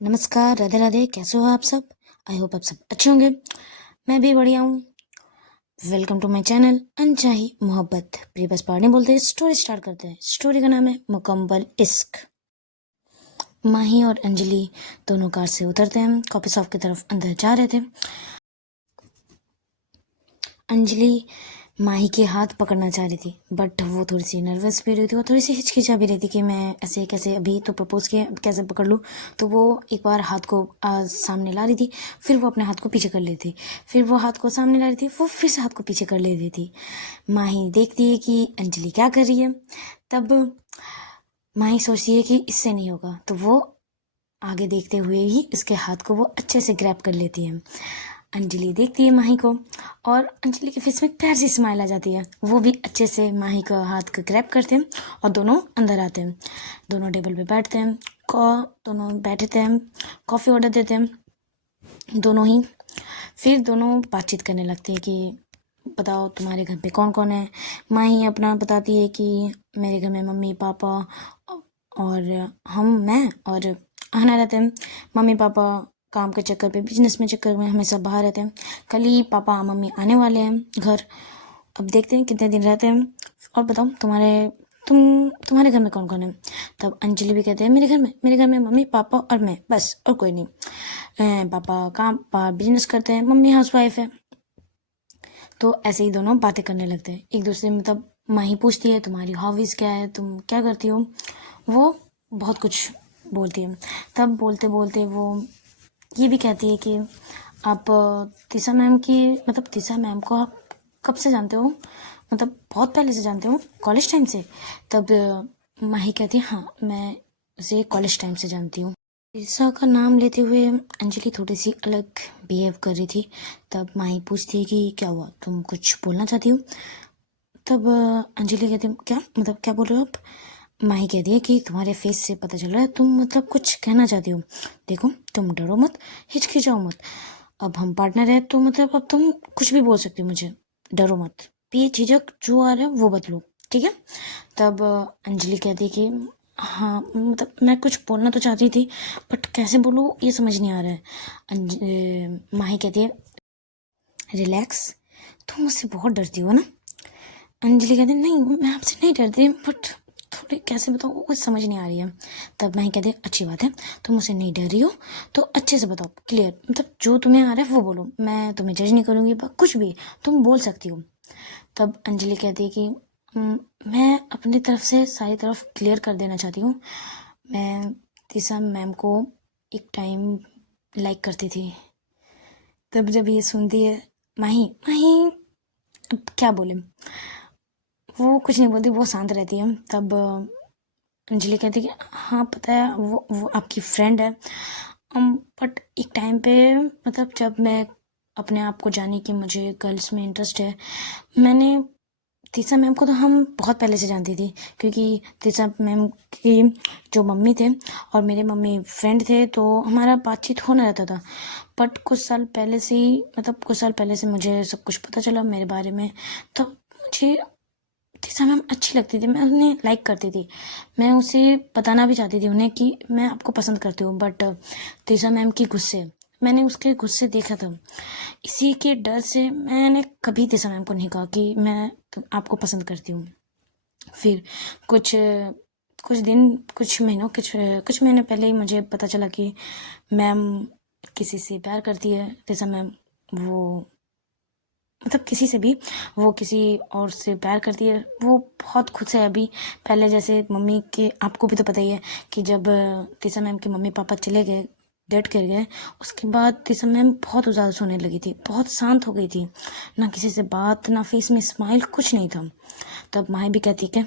नमस्कार, राधे राधे। कैसे हो आप सब? आई होप आप सब अच्छे होंगे। मैं भी बढ़िया हूँ। वेलकम टू माय चैनल अनचाही मोहब्बत। प्रिय बस पढ़ने बोलते हैं, स्टोरी स्टार्ट करते हैं। स्टोरी का नाम है मुकम्मल इश्क। माही और अंजलि दोनों कार से उतरते हैं, कॉफी शॉप की तरफ अंदर जा रहे थे। अंजलि माही के हाथ पकड़ना चाह रही थी, बट वो थोड़ी सी नर्वस भी रही थी और थोड़ी सी हिचकिचा भी रही थी कि मैं ऐसे कैसे, अभी तो प्रपोज किया, कैसे पकड़ लूँ। तो वो एक बार हाथ को सामने ला रही थी, फिर वो अपने हाथ को पीछे कर लेती थी, फिर वो हाथ को सामने ला रही थी, वो फिर से हाथ को पीछे कर लेती थी। माही देखती है कि अंजलि क्या कर रही है। तब माही सोचती है कि इससे नहीं होगा, तो वो आगे देखते हुए ही उसके हाथ को वो अच्छे से ग्रैब कर लेती है। अंजलि देखती है माही को और अंजलि के फेस में प्यार सी स्माइल आ जाती है। वो भी अच्छे से माही का हाथ को ग्रैब करते हैं और दोनों अंदर आते हैं। दोनों टेबल पे बैठते हैं, दोनों बैठते हैं, कॉफ़ी ऑर्डर देते हैं दोनों ही। फिर दोनों बातचीत करने लगते हैं कि बताओ तुम्हारे घर पे कौन कौन है। माही अपना बताती है कि मेरे घर में मम्मी पापा और मैं और आना रहते हैं। मम्मी पापा काम के चक्कर पे, बिजनेस में चक्कर में हमेशा बाहर रहते हैं। कल ही पापा मम्मी आने वाले हैं घर, अब देखते हैं कितने दिन रहते हैं। और बताओ तुम्हारे घर में कौन कौन है। तब अंजलि भी कहते हैं मेरे घर में मम्मी पापा और मैं, बस और कोई नहीं। पापा बिजनेस करते हैं, मम्मी हाउसवाइफ है। तो ऐसे ही दोनों बातें करने लगते हैं एक दूसरे में। तब माही पूछती है तुम्हारी हॉबीज़ क्या है, तुम क्या करती हो। वो बहुत कुछ बोलती है। तब बोलते बोलते वो ये भी कहती है कि आप तीसा मैम को आप कब से जानते हो, मतलब बहुत पहले से जानते हो, कॉलेज टाइम से। तब माही कहती है हाँ, मैं उसे कॉलेज टाइम से जानती हूँ। तीसा का नाम लेते हुए अंजलि थोड़ी सी अलग बिहेव कर रही थी। तब माही पूछती है कि क्या हुआ, तुम कुछ बोलना चाहती हो। तब अंजलि कहती है क्या, मतलब क्या बोल रहे हो आप। माही कहती है कि तुम्हारे फेस से पता चल रहा है तुम मतलब कुछ कहना चाहती हो। देखो तुम डरो मत, हिचकिचाओ मत, अब हम पार्टनर है तो मतलब अब तुम कुछ भी बोल सकती हो मुझे, डरो मत, बेझिझक जो आ रहा है वो बदलो, ठीक है। तब अंजलि कहती है कि हाँ मतलब मैं कुछ बोलना तो चाहती थी, बट कैसे बोलूँ ये समझ नहीं आ रहा है। माही कहती है रिलैक्स, तुम मुझसे बहुत डरती हो ना। अंजलि कहती है नहीं मैं आपसे नहीं डरती, बट थोड़ी कैसे बताऊँ वो कुछ समझ नहीं आ रही है। तब मैं कहती अच्छी बात है, तुम मुझसे नहीं डर रही हो तो अच्छे से बताओ, क्लियर, मतलब जो तुम्हें आ रहा है वो बोलो, मैं तुम्हें जज नहीं करूँगी, कुछ भी तुम बोल सकती हो। तब अंजलि कहती है कि मैं अपनी तरफ से सारी तरफ क्लियर कर देना चाहती हूँ। मैं तीसा मैम को एक टाइम लाइक करती थी। तब जब ये सुनती है माही माही अब क्या बोले, वो कुछ नहीं बोलती, वो शांत रहती है। तब अंजलि कहती कि हाँ पता है वो आपकी फ्रेंड है, बट एक टाइम पे मतलब जब मैं अपने आप को जानी कि मुझे गर्ल्स में इंटरेस्ट है, मैंने तीसा मैम को तो हम बहुत पहले से जानती थी, क्योंकि तीसा मैम की जो मम्मी थे और मेरे मम्मी फ्रेंड थे, तो हमारा बातचीत होना रहता था। बट कुछ साल पहले से मुझे सब कुछ पता चला मेरे बारे में। तो मुझे तीसा मैम अच्छी लगती थी, मैं उन्हें लाइक करती थी, मैं उसे बताना भी चाहती थी उन्हें कि मैं आपको पसंद करती हूँ। बट तीसा मैम की गुस्से, मैंने उसके गुस्से देखा था, इसी के डर से मैंने कभी तीसा मैम को नहीं कहा कि मैं आपको पसंद करती हूँ। फिर कुछ कुछ महीने पहले ही मुझे पता चला कि मैम किसी से प्यार करती है। तीसा मैम वो मतलब किसी से भी, वो किसी और से प्यार करती है, वो बहुत खुश है अभी। पहले जैसे मम्मी के, आपको भी तो पता ही है कि जब तीसा मैम के मम्मी पापा चले गए, डेट कर गए, उसके बाद तीसा मैम बहुत उदास होने लगी थी, बहुत शांत हो गई थी, ना किसी से बात, ना फेस में स्माइल, कुछ नहीं था। तब माही भी कहती कि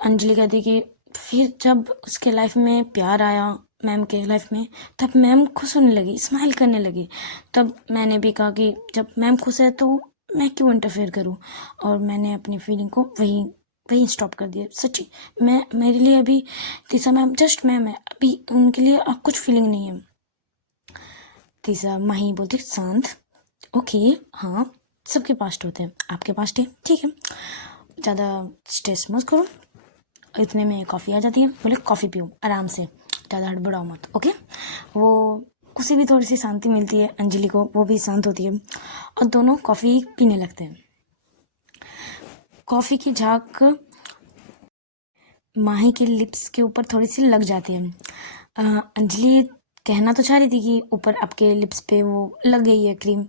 अंजलि कहती कि फिर जब उसके लाइफ में प्यार आया, मैम के लाइफ में, तब मैम खुश होने लगी, स्माइल करने लगी। तब मैंने भी कहा कि जब मैम खुश है तो मैं क्यों इंटरफेयर करूं, और मैंने अपनी फीलिंग को वही स्टॉप कर दिया। सच्ची मेरे लिए अभी तीसा मैम जस्ट मैम है, अभी उनके लिए अब कुछ फीलिंग नहीं है। तीसा माही बोलती शांत, ओके हाँ सबके पास्ट होते हैं, आपके पास्ट है, ठीक है, ज़्यादा स्ट्रेस मत करो। इतने में कॉफ़ी आ जाती है, बोले कॉफ़ी पियो आराम से, ज़्यादा हड़बड़ाओ मत, ओके। वो उसे भी थोड़ी सी शांति मिलती है, अंजलि को, वो भी शांत होती है और दोनों कॉफ़ी पीने लगते हैं। कॉफ़ी की झाग माही के लिप्स के ऊपर थोड़ी सी लग जाती है। अंजलि कहना तो चाह रही थी कि ऊपर आपके लिप्स पे वो लग गई है क्रीम,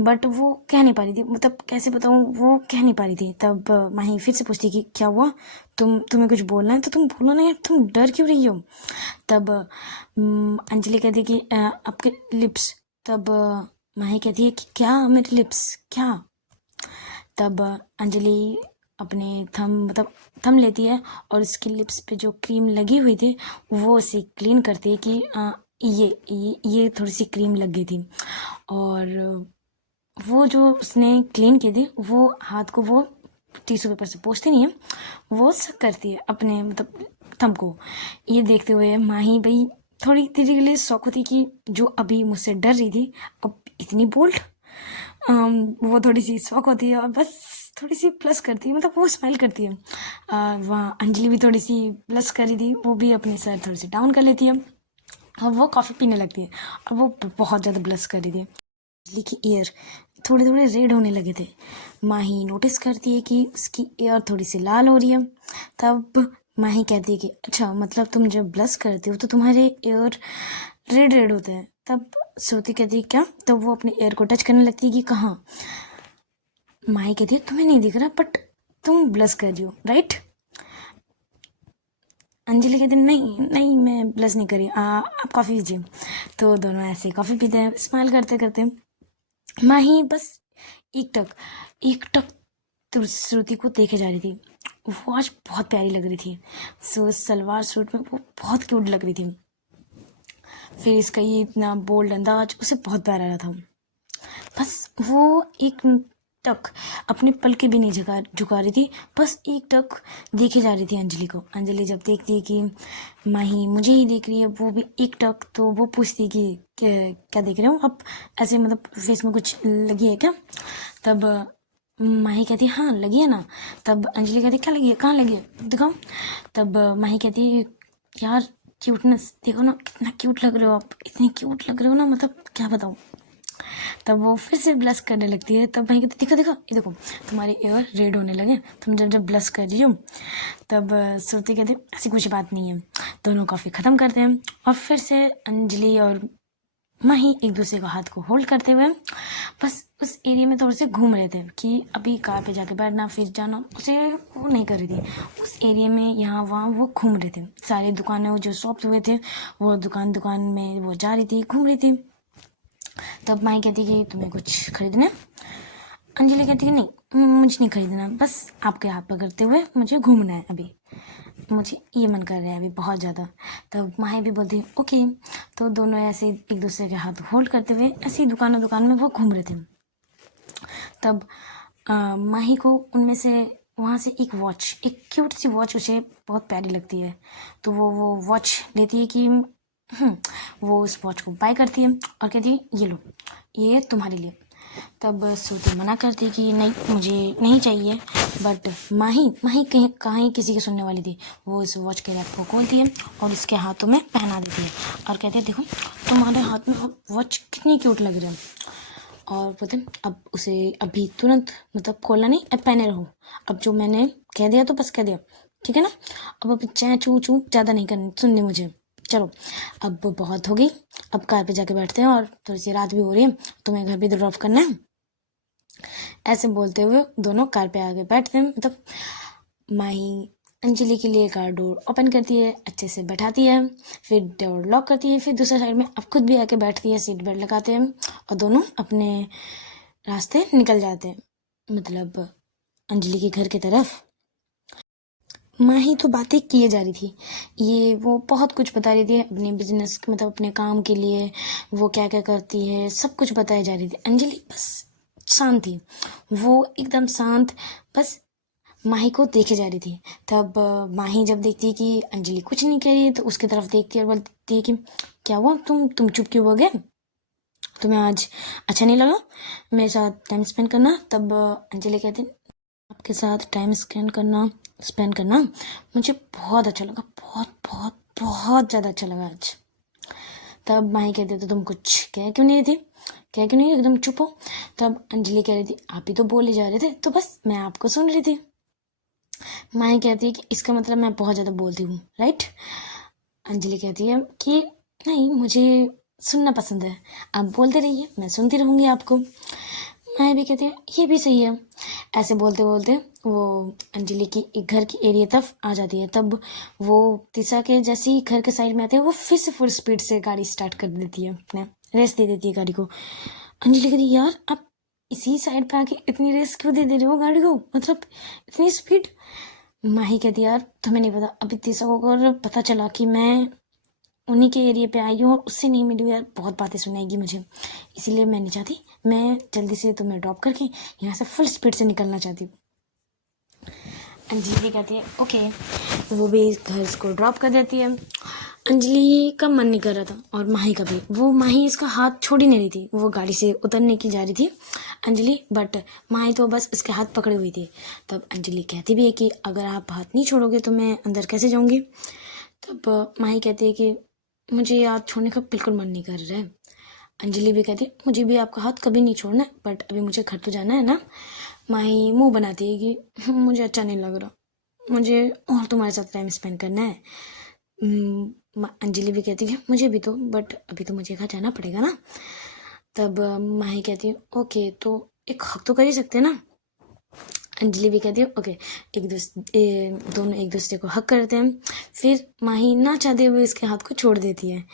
बट वो कह नहीं पा रही थी, मतलब कैसे बताऊँ, वो कह नहीं पा रही थी। तब माही फिर से पूछती कि क्या हुआ, तुम्हें कुछ बोलना है तो तुम बोलो ना यार, तुम डर क्यों रही हो। तब अंजलि कहती कि आपके लिप्स। तब माही कहती है कि क्या मेरे लिप्स, क्या। तब अंजलि अपने थम लेती है और उसकी लिप्स पे जो क्रीम लगी हुई थी वो उसे क्लीन करती है कि ये थोड़ी सी क्रीम लग गई थी। और वो जो उसने क्लीन की थी वो हाथ को वो टिश्यू पेपर से पोंछती नहीं है, वो सब करती है अपने थम को। ये देखते हुए माही भाई थोड़ी देर के लिए शौक होती कि जो अभी मुझसे डर रही थी अब इतनी बोल्ड। वो थोड़ी सी शौक होती है और बस थोड़ी सी प्लस करती है, मतलब वो स्माइल करती है। वहाँ अंजलि भी थोड़ी सी प्लस कर रही थी, वो भी अपनी सर थोड़ी सी डाउन कर लेती है और वो कॉफ़ी पीने लगती है और वो बहुत ज़्यादा ब्लश कर रही थी। अंजलि की ईयर थोड़े थोड़े रेड होने लगे थे। माही नोटिस करती है कि उसकी ईयर थोड़ी सी लाल हो रही है। तब माही कहती है कि अच्छा, मतलब तुम जब ब्लश करती हो तो तुम्हारे ईयर रेड रेड होते हैं। तब श्रुति कहती है क्या, तब वो अपने ईयर को टच करने लगती है कि कहाँ। माही कहती है तुम्हें नहीं दिख रहा बट तुम ब्लश कर रही हो, राइट। अंजलि कहती नहीं नहीं, मैं ब्लश नहीं करी, आप कॉफ़ी पीजिए। तो दोनों ऐसे कॉफ़ी पीते हैं स्माइल करते करते। माही बस एक टक तो श्रुति को देखे जा रही थी। वो आज बहुत प्यारी लग रही थी, सलवार सूट में वो बहुत क्यूट लग रही थी। फिर इसका ये इतना बोल्ड अंदाज उसे बहुत प्यारा लगा था। बस वो एक टक अपने पलके भी नहीं झुका रही थी, बस एक टक देखे जा रही थी अंजलि को। अंजलि जब देखती है कि माही मुझे ही देख रही है, वो भी एक टक, तो वो पूछती कि क्या देख रहे हो आप, ऐसे मतलब फेस में कुछ लगी है क्या। तब माही कहती हाँ लगी है ना। तब अंजलि कहती क्या लगी है, कहाँ लगी है, दिखाओ। तब माही कहती यार क्यूटनेस देखो ना, कितना क्यूट लग रहे हो आप, इतनी क्यूट लग रहे हो ना, मतलब क्या बताऊँ। तब वो फिर से ब्लश करने लगती है। तब माही कहती देखो देखो ये देखो तुम्हारे ईयर रेड होने लगे तुम जब जब ब्लश कर रही हो। तब श्रुति कहती ऐसी कुछ बात नहीं है। दोनों कॉफ़ी ख़त्म करते हैं और फिर से अंजलि और माही एक दूसरे को हाथ को होल्ड करते हुए बस उस एरिया में थोड़े से घूम रहे थे कि अभी कार पे जाके बैठना फिर जाना, उसे वो नहीं कर रही थी। उस एरिया में यहाँ वहाँ वो घूम रहे थे, सारी दुकानें जो शॉप्स हुए थे वो दुकान में वो जा रही थी, घूम रही थी। तब माही कहती कि तुम्हें कुछ खरीदना है। अंजलि कहती कि नहीं मुझे नहीं खरीदना, बस आपके हाथ पकड़ते हुए मुझे घूमना है, अभी मुझे ये मन कर रहा है अभी बहुत ज़्यादा। तब माही भी बोलती ओके। तो दोनों ऐसे एक दूसरे के हाथ होल्ड करते हुए ऐसी दुकान में वो घूम रहे थे। तब माही को उनमें से वहाँ से एक क्यूट सी वॉच उसे बहुत प्यारी लगती है, तो वो वॉच लेती है कि वो उस वॉच को बाय करती है और कहती है ये लो, ये तुम्हारे लिए। तब श्रुति मना करती कि नहीं मुझे नहीं चाहिए, बट माही कहीं किसी की सुनने वाली थी। वो उस वॉच के रैप को खोलती है और उसके हाथों में पहना देती है और कहती है देखो तुम्हारे हाथ में वॉच कितनी क्यूट लग रही है। और बोलते अब उसे अभी तुरंत मतलब खोलना नहीं, अब पहने रहो, अब जो मैंने कह दिया तो बस कह दिया, ठीक है ना। अब चैं चू चू ज़्यादा नहीं करनी सुननी मुझे, चलो अब बहुत हो गई, अब कार पे जाके बैठते हैं और थोड़ी सी रात भी हो रही है, तुम्हें घर भी ड्रॉप करना है। ऐसे बोलते हुए दोनों कार पे आके बैठते हैं। मतलब माही अंजलि के लिए कार डोर ओपन करती है, अच्छे से बैठाती है, फिर डोर लॉक करती है, फिर दूसरे साइड में अब खुद भी आके बैठती है, सीट बेल्ट लगाते हैं और दोनों अपने रास्ते निकल जाते हैं, मतलब अंजलि के घर की तरफ। माही तो बातें किए जा रही थी, ये वो बहुत कुछ बता रही थी अपने बिजनेस, मतलब अपने काम के लिए वो क्या क्या करती है, सब कुछ बताई जा रही थी। अंजलि बस शांत थी, वो एकदम शांत, बस माही को देखे जा रही थी। तब माही जब देखती है कि अंजलि कुछ नहीं कह रही है तो उसकी तरफ देखती है और बोलती है कि क्या हुआ, तुम चुप क्यों हो गए, तुम्हें आज अच्छा नहीं लगा मेरे साथ टाइम स्पेंड करना। तब अंजलि कहती आपके साथ टाइम स्पेंड करना मुझे बहुत अच्छा लगा, बहुत बहुत बहुत ज़्यादा अच्छा लगा आज। तब माही कहते तो तुम कुछ कह क्यों नहीं रही थी, कह क्यों नहीं, एकदम चुप हो। तब अंजलि कह रही थी आप ही तो बोले जा रहे थे, तो बस मैं आपको सुन रही थी। माही कहती है कि इसका मतलब मैं बहुत ज़्यादा बोलती हूँ, राइट। अंजलि कहती है कि नहीं, मुझे सुनना पसंद है, आप बोलते रहिए, मैं सुनती रहूँगी आपको। माही भी कहती है ये भी सही है। ऐसे बोलते बोलते वो अंजलि की एक घर की एरिया तरफ आ जाती है। तब वो तीसा के जैसे ही घर के साइड में आते हैं, वो फिर से फुल स्पीड से गाड़ी स्टार्ट कर देती है, अपने रेस दे देती है गाड़ी को। अंजलि कहती यार आप इसी साइड पे आके इतनी रेस क्यों दे रहे हो गाड़ी को, मतलब इतनी स्पीड। माही कहती यार तुम्हें नहीं पता, अभी तीसा को अगर पता चला कि मैं उन्हीं के एरिया पे आई हूँ और उससे नहीं मिली हूँ यार, बहुत बातें सुनाएगी मुझे, इसीलिए मैं नहीं चाहती, मैं जल्दी से तुम्हें ड्रॉप करके यहाँ से फुल स्पीड से निकलना चाहती हूँ। अंजलि कहती है ओके, वो भी घर को ड्रॉप कर देती है। अंजलि का मन नहीं कर रहा था और माही का भी, वो माही इसका हाथ छोड़ ही नहीं रही थी, वो गाड़ी से उतरने की जा रही थी अंजलि, बट माही तो बस उसके हाथ पकड़े हुई थी। तब अंजलि कहती भी है कि अगर आप हाथ नहीं छोड़ोगे तो मैं अंदर कैसे जाऊँगी। तब माही कहती है कि मुझे हाथ छोड़ने का बिल्कुल मन नहीं कर रहा है। अंजलि भी कहती है मुझे भी आपका हाथ कभी नहीं छोड़ना है, बट अभी मुझे घर तो जाना है ना। माही मुंह बनाती है कि मुझे अच्छा नहीं लग रहा, मुझे और तुम्हारे साथ टाइम स्पेंड करना है। अंजलि भी कहती है मुझे भी तो, बट अभी तो मुझे घर जाना पड़ेगा ना। तब माही कहती है ओके, तो एक हक तो कर ही सकते हैं ना। अंजलि भी कहती है ओके, दोनों एक दूसरे को हक करते हैं। फिर माही ना चाहते हुए इसके हाथ को छोड़ देती है।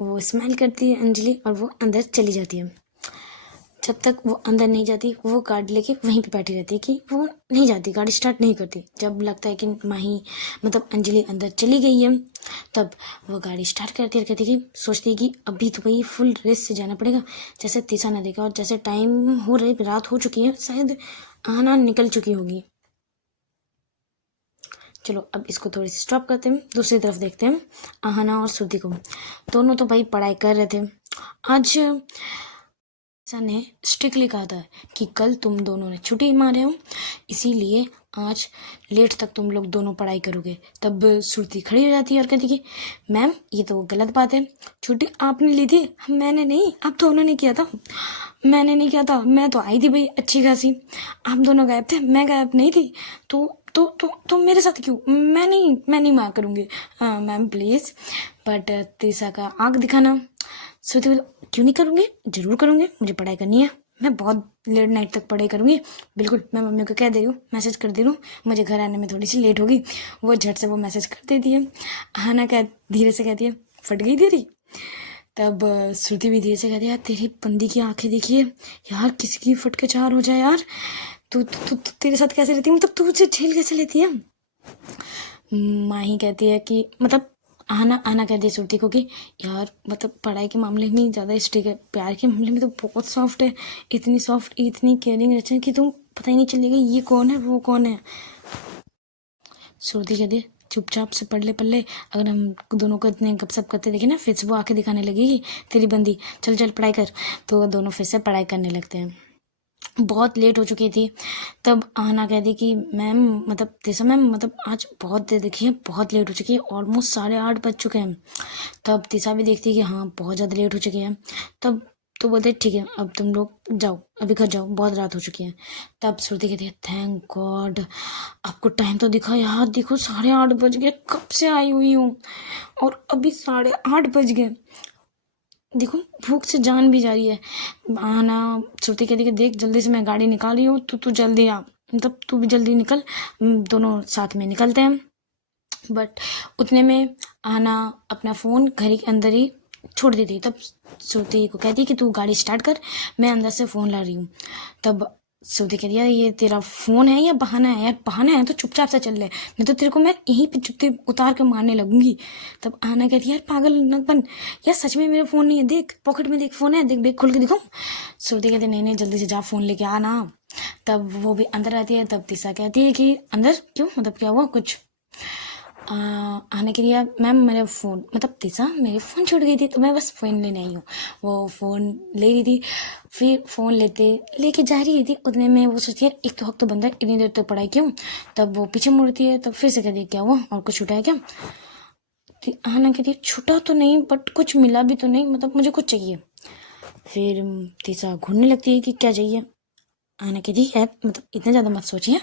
वो स्माइल करती है अंजलि और वो अंदर चली जाती है। जब तक वो अंदर नहीं जाती वो गाड़ी लेके वहीं पे बैठी रहती है कि वो नहीं जाती, गाड़ी स्टार्ट नहीं करती। जब लगता है कि माही मतलब अंजलि अंदर चली गई है, तब वो गाड़ी स्टार्ट करती है, कहती है कि सोचती है कि अभी तो भाई फुल रेस से जाना पड़ेगा, जैसे तीसा ना देखा और जैसे टाइम हो रही, रात हो चुकी है, शायद आना निकल चुकी होगी। चलो अब इसको थोड़ी सी स्टॉप करते हैं, दूसरी तरफ देखते हैं। आहना और श्रुति को, दोनों तो भाई पढ़ाई कर रहे थे। आज सर ने स्ट्रिक्टली कहा था कि कल तुम दोनों ने छुट्टी मारे हो, इसीलिए आज लेट तक तुम लोग दोनों पढ़ाई करोगे। तब श्रुति खड़ी हो जाती है और कहती कि मैम ये तो गलत बात है, छुट्टी आपने ली थी, मैंने नहीं, आप दोनों ने किया था। मैंने नहीं किया था, मैं तो आई थी भाई अच्छी खासी, आप दोनों गायब थे, मैं गायब नहीं थी। तो मेरे साथ क्यों, मैं नहीं मार करूँगी मैम प्लीज़। बट तीसा का आँख दिखाना। श्रुति बोली क्यों नहीं करूँगी, जरूर करूँगी, मुझे पढ़ाई करनी है, मैं बहुत लेट नाइट तक पढ़ाई करूँगी, बिल्कुल। मैं मम्मी को कह दे रही हूँ, मैसेज कर दे रही हूँ, मुझे घर आने में थोड़ी सी लेट होगी। वो झट से वो मैसेज कर देती है। हाना कह धीरे से कहती है फट गई तेरी। तब श्रुति भी धीरे से कहती है यार तेरी बंदी की आंखें देखिए यार, किसी की फट के चार हो जाए यार, तू तेरे साथ कैसे रहती है, मतलब तू उसे झेल कैसे लेती है। माही कहती है कि मतलब आना आना कहती है श्रुति को कि यार मतलब पढ़ाई के मामले में ज़्यादा स्ट्रिक्ट है, प्यार के मामले में तो बहुत सॉफ्ट है, इतनी सॉफ्ट इतनी केयरिंग नेचर है कि तुम पता ही नहीं चलेगा ये कौन है वो कौन है। श्रुति कहती है चुपचाप से पढ़ ले, अगर हम दोनों को इतने गपशप करते देखे ना, फिर से वो आके दिखाने लगेगी तेरी बंदी, चल चल पढ़ाई कर। तो दोनों फिर से पढ़ाई करने लगते हैं। बहुत लेट हो चुकी थी। तब आहना कहती कि मैम मतलब तीसा मैम मतलब आज बहुत देर देखी है, बहुत लेट हो चुकी है, ऑलमोस्ट 8:30 बज चुके हैं। तब तीसा भी देखती है कि हाँ बहुत ज़्यादा लेट हो चुकी है। तब तो बोलते ठीक है अब तुम लोग जाओ, अभी घर जाओ, बहुत रात हो चुकी है। तब श्रुति कहती है थैंक गॉड आपको टाइम तो दिखा यार, देखो 8:30 बज गए, कब से आई हुई हूँ और अभी 8:30 बज गए, देखो भूख से जान भी जा रही है। आना श्रुति कहती कि देख जल्दी से मैं गाड़ी निकाल रही हूँ, तू जल्दी आ, मतलब तू भी जल्दी निकल, दोनों साथ में निकलते हैं। बट उतने में आना अपना फ़ोन घर के अंदर ही छोड़ देती। तब श्रुति को कहती कि तू गाड़ी स्टार्ट कर, मैं अंदर से फ़ोन ला रही हूँ। तब श्रुति कहती यार ये तेरा फ़ोन है या बहाना है, यार बहाना है तो चुपचाप से चल ले, नहीं तो तेरे को मैं यहीं पे चुपते उतार कर मारने लगूंगी। तब आना कहती यार पागल नकपन, यार सच में मेरा फ़ोन नहीं है, देख पॉकेट में देख फ़ोन है, देख बैग खोल के दिखाऊं। श्रुति कहती नहीं जल्दी से जा फ़ोन लेके आना। तब वो भी अंदर आती है। तब तीसा कहती है कि अंदर क्यों, मतलब क्या हुआ कुछ। आने के लिए मैम मेरा फ़ोन मतलब तीसा मेरी फ़ोन छूट गई थी, तो मैं बस फ़ोन लेने आई हूँ। वो फ़ोन ले रही थी, फिर फ़ोन लेके जा रही थी, उतने में वो सोचती है एक तो हक तो बंदा, इतनी देर तो पढ़ाई क्यों। तब वो पीछे मुड़ती है, तब फिर से कहती है क्या हुआ और कुछ छूटा है क्या। आहना कहती है छूटा तो नहीं बट कुछ मिला भी तो नहीं, मतलब मुझे कुछ चाहिए। फिर तीसा घूरने लगती है कि क्या चाहिए। आहना कहती है यार मतलब इतना ज़्यादा मत सोचिए,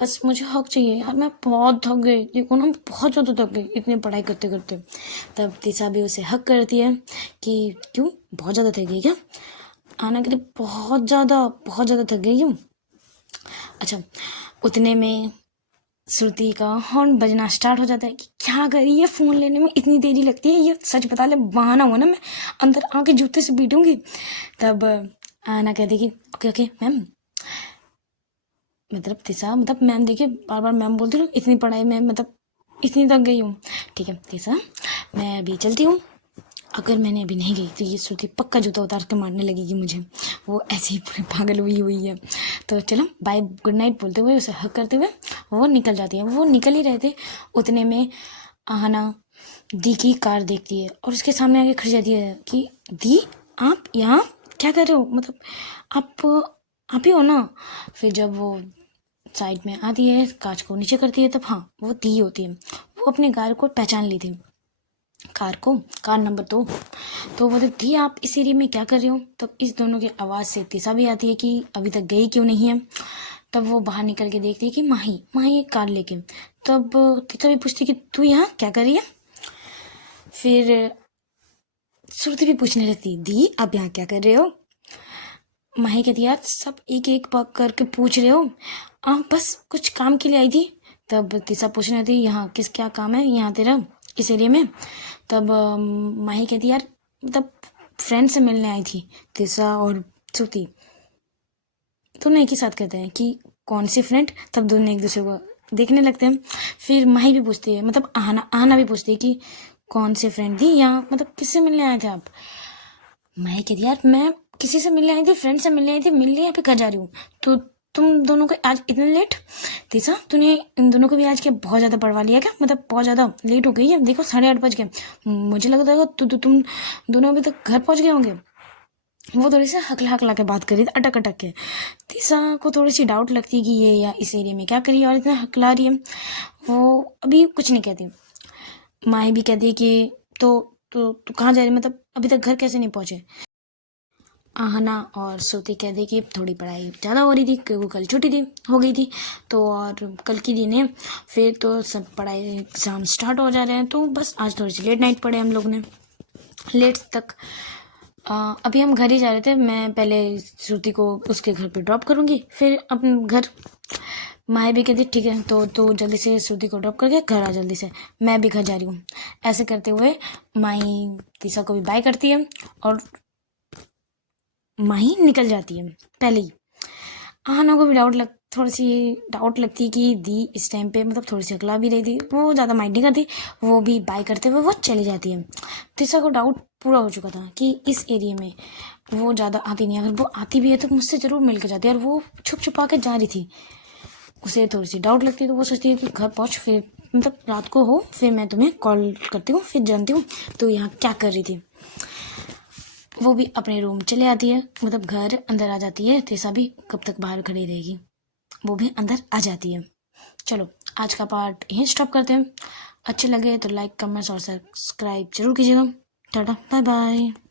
बस मुझे हक चाहिए यार, मैं बहुत थक गई, देखो ना बहुत ज़्यादा थक गई इतनी पढ़ाई करते करते। तब तीसा भी उसे हक करती है कि क्यों बहुत ज़्यादा थक गई क्या। आहना कहती बहुत ज़्यादा थक गई हूँ। अच्छा, उतने में श्रुति का हॉर्न बजना स्टार्ट हो जाता है कि क्या करी है, फ़ोन लेने में इतनी देरी लगती है, ये सच बता ले, बहाना हुआ ना मैं अंदर आके जूते से पीटूंगी। तब आना कहती कि ओके ओके मैम, मतलब तीसा मतलब मैम देखिए बार बार मैम बोलती हूँ, इतनी पढ़ाई में मतलब इतनी थक गई हूँ। ठीक है तीसा, मैं अभी चलती हूँ, अगर मैंने अभी नहीं गई तो ये श्रुति पक्का जूता उतार के मारने लगेगी मुझे, वो ऐसे ही पूरी पागल हुई है। तो चलो बाय गुड नाइट बोलते हुए उसे हक करते हुए वो निकल जाती है। वो निकल ही रहे थे, उतने में आहना दी की कार देखती है और उसके सामने आके खड़ी जाती है कि दी आप यहाँ क्या कर रहे हो, मतलब आप ही हो ना। फिर जब वो साइड में आती है, कांच को नीचे करती है, तब हाँ वो दी होती है। वो अपने कार को पहचान ली थी, कार नंबर 2। तो बोलती थी आप इस एरिया में क्या कर रहे हो। तब इस दोनों की आवाज़ से तीसा भी आती है कि अभी तक गई क्यों नहीं है। तब वो बाहर निकल के देखती है कि माही एक कार लेके। तब तीसा भी पूछती कि तू यहाँ क्या कर रही है। फिर श्रुति भी पूछने लगती दी आप यहाँ क्या कर रहे हो। माही कहती यार सब एक एक पक करके पूछ रहे हो, बस कुछ काम के लिए आई थी। तब तीसा पूछने लगती यहाँ किस क्या काम है यहाँ तेरा इस एरिया में। तब माही कहती यार मतलब फ्रेंड से मिलने आई थी। तीसा और श्रुति दोनों एक ही साथ कहते हैं कि कौन सी फ्रेंड। तब दोनों एक दूसरे को देखने लगते हैं। फिर माही भी पूछती है, मतलब आहना भी पूछती है कि कौन से फ्रेंड थी यहाँ, मतलब किससे मिलने आए थे आप। माही कहती यार मैं किसी से मिलने आई थी, फ्रेंड से मिलने आई थी, मिल लिया फिर घर जा रही हूँ। तो तुम दोनों को आज इतने लेट। तीसा तूने इन दोनों को भी आज के बहुत ज़्यादा पढ़वा लिया क्या, मतलब बहुत ज़्यादा लेट हो गई है, देखो 8:30 बज गए, मुझे लगता है तुम दोनों अभी तक घर पहुँच गए होंगे। वो थोड़ी सी हकला के बात कर रही थी अटक अटक के। तीसा को थोड़ी सी डाउट लगती है कि ये या इस एरिया में क्या करी और इतना हकला रही है। वो अभी कुछ नहीं कहती। माही भी कहती है कि तो कहाँ जा रही, मतलब अभी तक घर कैसे नहीं पहुँचे। आहना और श्रुति कह दी कि थोड़ी पढ़ाई ज़्यादा हो रही थी क्योंकि कल छुट्टी थी हो गई थी, तो और कल की दिन है फिर तो सब पढ़ाई एग्ज़ाम स्टार्ट हो जा रहे हैं, तो बस आज थोड़ी सी लेट नाइट पढ़े हम लोग ने, लेट तक। अभी हम घर ही जा रहे थे, मैं पहले श्रुति को उसके घर पे ड्रॉप करूँगी फिर अपने घर। माही भी कहती ठीक है तो जल्दी से श्रुति को ड्रॉप करके घर आ जल्दी से, मैं भी घर जा रही हूँ। ऐसे करते हुए माही तीसा को भी बाय करती है और माही निकल जाती है पहले ही। आहना को भी थोड़ी सी डाउट लगती है कि दी इस टाइम पे मतलब थोड़ी सी अगला भी रही थी, वो ज़्यादा माइंड नहीं करती, वो भी बाय करते हुए वो चली जाती है। तीसा को डाउट पूरा हो चुका था कि इस एरिया में वो ज़्यादा आती नहीं, अगर वो आती भी है तो मुझसे ज़रूर मिल के जाती है, और वो छुप छुपा के जा रही थी। उसे थोड़ी सी डाउट लगती है तो वो सोचती है कि घर पहुँच फिर मतलब रात को हो फिर मैं तुम्हें कॉल करती हूँ, फिर जानती हूँ तो यहाँ क्या कर रही थी। वो भी अपने रूम चले आती है, मतलब घर अंदर आ जाती है। तीसा भी कब तक बाहर खड़ी रहेगी, वो भी अंदर आ जाती है। चलो आज का पार्ट यहीं स्टॉप करते हैं। अच्छे लगे तो लाइक कमेंट्स और सब्सक्राइब जरूर कीजिएगा। टाटा बाय बाय।